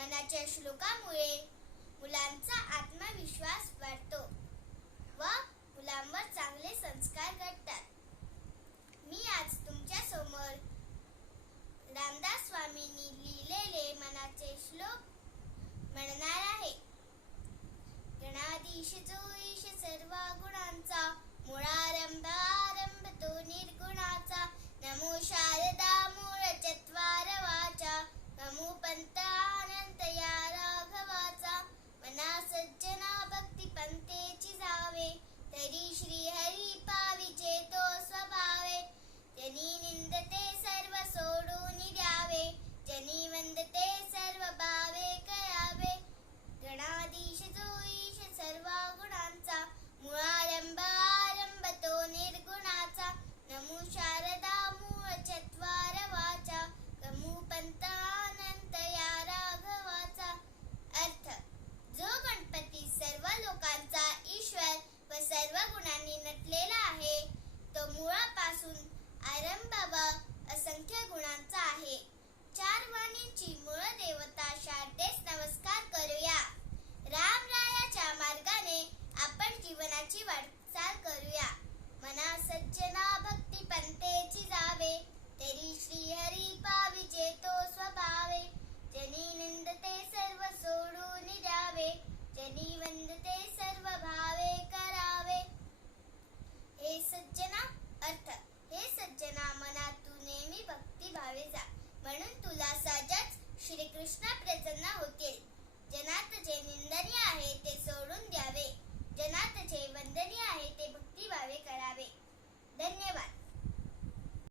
मनाच्या श्लोकामुळे मुलांचा आत्मविश्वास वाढतो व मुलांवर चांगले संस्कार घडतात. मी आज तुमच्यासमोर रामदास स्वामींनी लिहिलेले मनाचे श्लोक म्हणणार आहे. गणाधीश जो ईश सर्व गुणांचा मुळा आरंभ तो निर्गुणाचा नमो शारदा मूळ चत्वार वाचा नमो पंत अनंत या राघवाचा मना सज्जना भक्ती पंतेची जावे तरी श्री हरी पाविचे तो स्वभावे जनी निंदते सर्व सोडून द्यावे जनी वंदते सर्व भावे करावे गणाधीश जो ईश सर्व गुणांचा मुळारंभ आरंभ तो निर्गुणाचा नमो शारदा मूळ चत्वार वाचा गमू पंत अनंत या राघवाचा अर्थ जो गणपती सर्व लोकांचा ईश्वर व सर्व गुणांनी नटलेला आहे तो मुळापासून आरंभ व असंख्य गुणांचा आहे चार वाणींची मूळ देवता शारदेस नमस्कार करूया रामरायाच्या मार्गाने आपण जीवनाची वाटचाल करूया मना सज्जना भक्ती पंतेची जावे तरी श्री हरी पाविजे तो स्वभावे जनी निंदते सर्व सोडून द्यावे जनी वंदते सर्व भावे करावे. हे सज्जना अर्थ हे सज्जना मनात तू नेहमी भक्ती भावे जा. म्हणून तुला सहजच श्रीकृष्ण प्रसन्न होतील. जनात जे